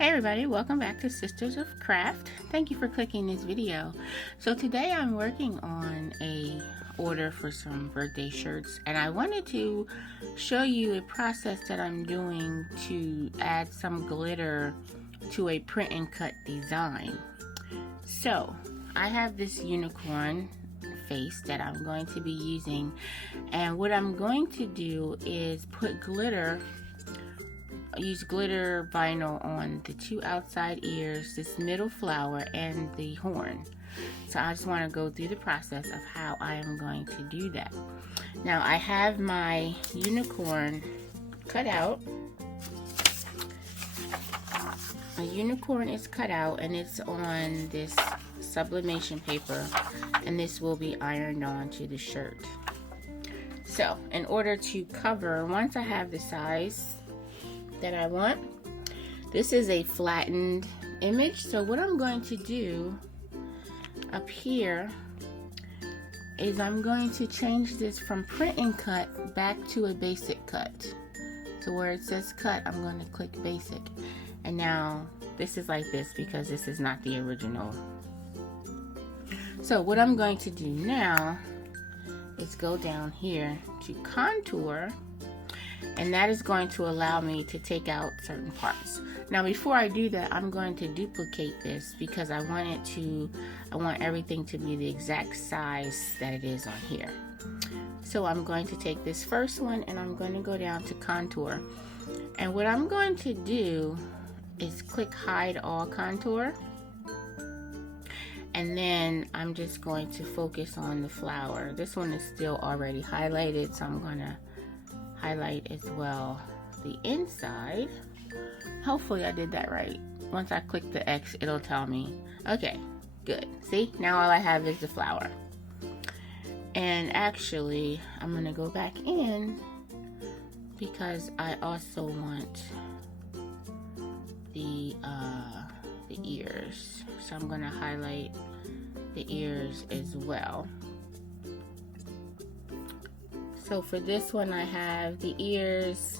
Hey everybody, welcome back to Sisters of Craft. Thank you for clicking this video. So today I'm working on a order for some birthday shirts, and I wanted to show you a process that I'm doing to add some glitter to a print and cut design. So I have this unicorn face that I'm going to be using, and what I'm going to do is put use glitter vinyl on the two outside ears, this middle flower, and the horn. So I just want to go through the process of how I am going to do that. Now I have my unicorn cut out. My unicorn is cut out and it's on this sublimation paper, and this will be ironed onto the shirt. So in order to cover, once I have the size that I want, this is a flattened image. So what I'm going to do up here is I'm going to change this from print and cut back to a basic cut. So where it says cut, I'm going to click basic, and now this is like this because this is not the original. So what I'm going to do now is go down here to contour, and that is going to allow me to take out certain parts. Now before I do that, I'm going to duplicate this because I want everything to be the exact size that it is on here. So I'm going to take this first one and I'm going to go down to contour, and what I'm going to do is click hide all contour, and then I'm just going to focus on the flower. This one is still already highlighted, so I'm going to highlight as well the inside. Hopefully I did that right. Once I click the X, it'll tell me. Okay, good. See, now all I have is the flower. And actually, I'm gonna go back in because I also want the ears. So I'm gonna highlight the ears as well. So for this one, I have the ears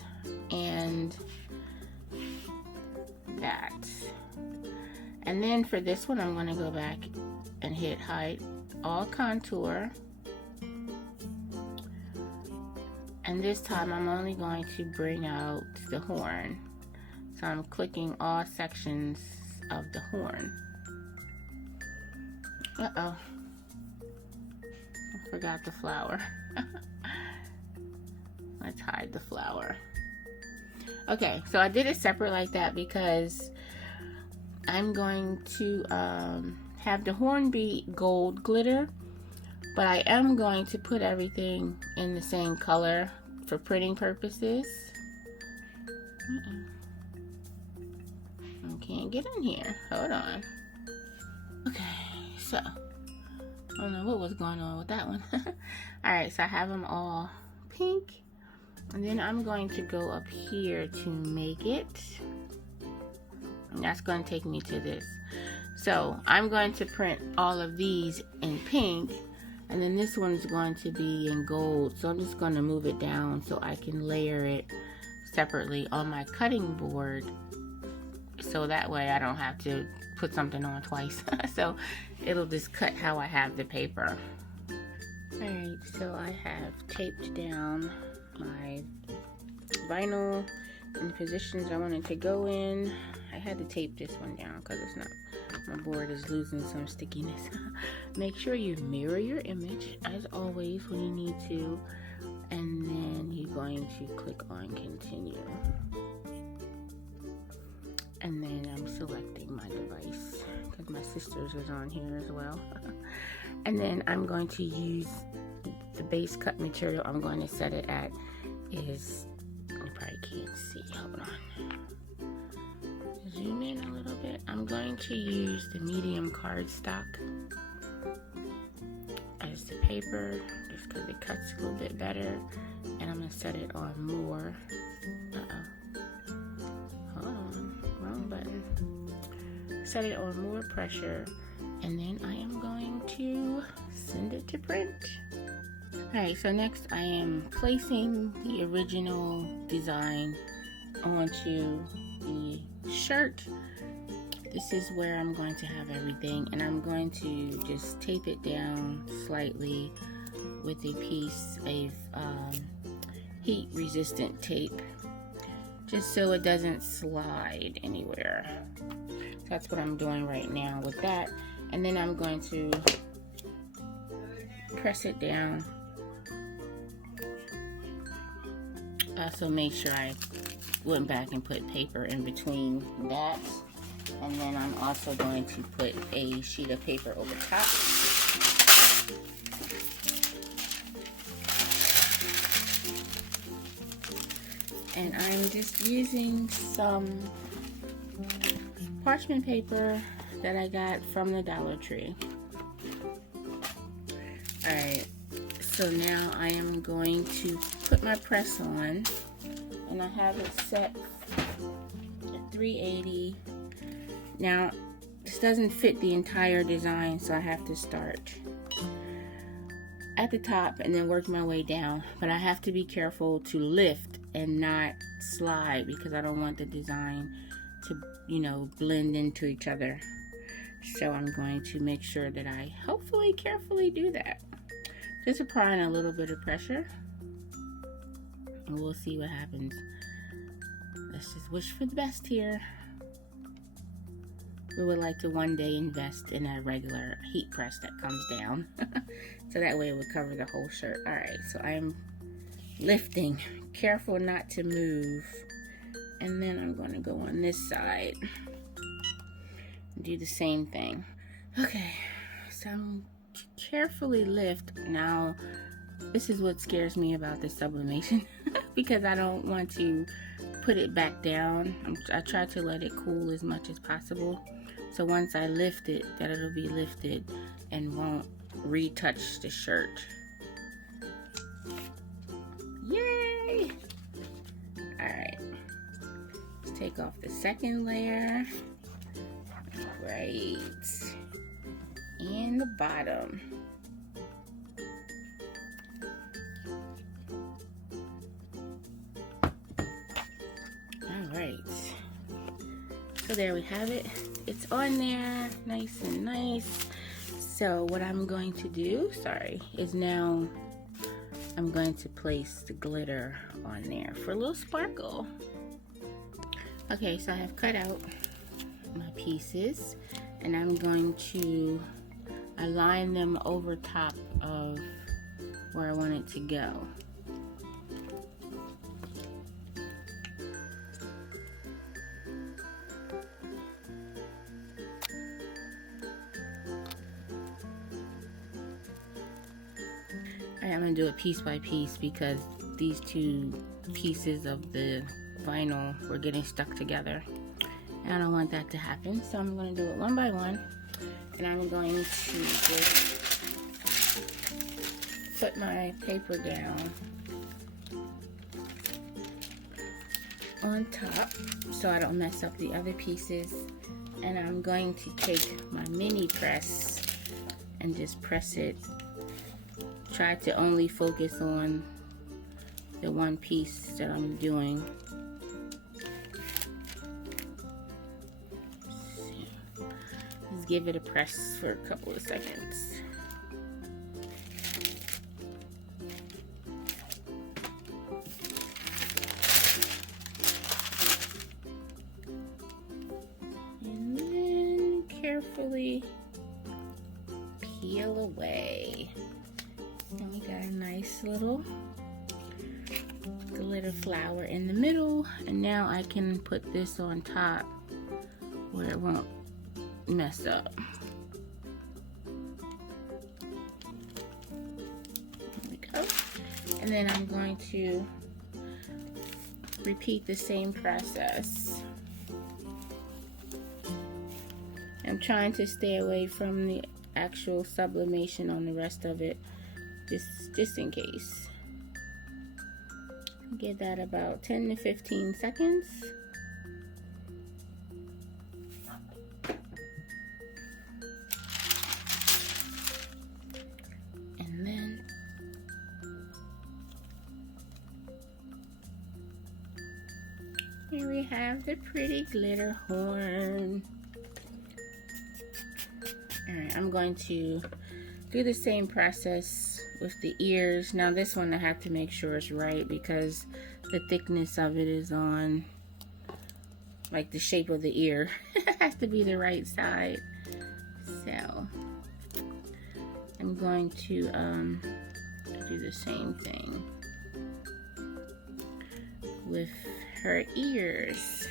and that. And then for this one, I'm going to go back and hit hide all contour. And this time, I'm only going to bring out the horn. So I'm clicking all sections of the horn. Uh-oh. I forgot the flower. Let's hide the flower. Okay, so I did it separate like that because I'm going to have the horn be gold glitter, but I am going to put everything in the same color for printing purposes. I can't get in here. Hold on. Okay, so I don't know what was going on with that one. Alright, so I have them all pink. And then I'm going to go up here to make it. And that's going to take me to this. So I'm going to print all of these in pink. And then this one's going to be in gold. So I'm just going to move it down so I can layer it separately on my cutting board. So that way I don't have to put something on twice. So it'll just cut how I have the paper. Alright, so I have taped down my vinyl in the positions I wanted to go in. I had to tape this one down because it's not, my board is losing some stickiness. Make sure you mirror your image as always when you need to, and then you're going to click on continue. And then I'm selecting my device because my sister's is on here as well. And then I'm going to use the base cut material. I'm going to set it at is, you probably can't see, hold on. Zoom in a little bit. I'm going to use the medium cardstock as the paper just because it cuts a little bit better. And I'm going to set it on more. Hold on, wrong button. Set it on more pressure, and then I am going to send it to print. Alright, so next I am placing the original design onto the shirt, this is where I'm going to have everything, and I'm going to just tape it down slightly with a piece of heat resistant tape, just so it doesn't slide anywhere. That's what I'm doing right now with that. And then I'm going to press it down. Also make sure I went back and put paper in between that. And then I'm also going to put a sheet of paper over top. And I'm just using some parchment paper that I got from the Dollar Tree. Alright, so now I am going to put my press on, and I have it set at 380. Now, this doesn't fit the entire design, so I have to start at the top and then work my way down. But I have to be careful to lift and not slide, because I don't want the design to, you know, blend into each other. So I'm going to make sure that I hopefully carefully do that. Just applying a little bit of pressure, and we'll see what happens. Let's just wish for the best here. We would like to one day invest in a regular heat press that comes down. So that way it would cover the whole shirt. Alright, so I'm lifting, careful not to move. And then I'm going to go on this side and do the same thing. Okay, so I'm carefully lift. Now, this is what scares me about the sublimation because I don't want to put it back down. I try to let it cool as much as possible. So once I lift it, that it'll be lifted and won't retouch the shirt. Yay! Alright. Let's take off the second layer. Right. And the bottom. Alright. So there we have it. It's on there, nice and nice. So what I'm going to do, is now I'm going to place the glitter on there for a little sparkle. Okay, so I have cut out my pieces, and I'm going to align them over top of where I want it to go. I'm going to do it piece by piece because these two pieces of the vinyl were getting stuck together. And I don't want that to happen, so I'm going to do it one by one. And I'm going to just put my paper down on top so I don't mess up the other pieces. And I'm going to take my mini press and just press it. Try to only focus on the one piece that I'm doing. Just give it a press for a couple of seconds. And then carefully peel away. And we got a nice little glitter flower in the middle, and now I can put this on top where it won't mess up. There we go. And then I'm going to repeat the same process. I'm trying to stay away from the actual sublimation on the rest of it, just in case. Give that about 10 to 15 seconds. And then here we have have the pretty glitter horn. Alright, I'm going to do the same process with the ears. Now this one I have to make sure it's right because the thickness of it is on, like the shape of the ear has to be the right side. So I'm going to do the same thing with her ears.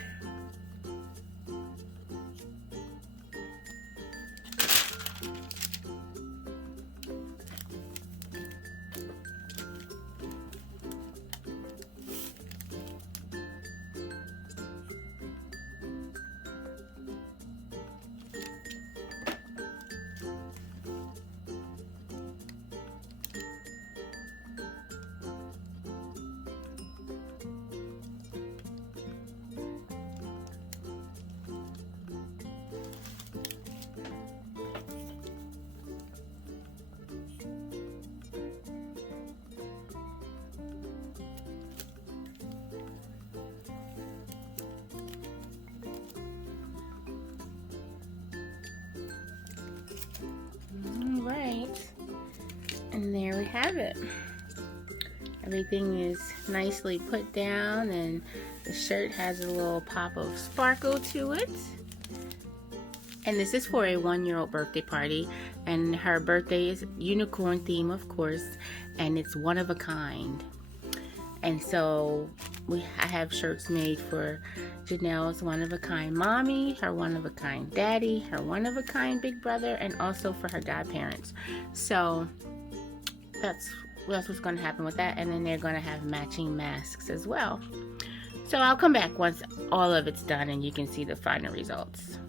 And there we have it. Everything is nicely put down and the shirt has a little pop of sparkle to it. And this is for a 1-year-old birthday party, and her birthday is unicorn theme, of course, and it's one of a kind. And so I have shirts made for Janelle's one of a kind mommy, her one of a kind daddy, her one of a kind big brother, and also for her godparents. So that's what's going to happen with that. And then they're going to have matching masks as well. So I'll come back once all of it's done and you can see the final results.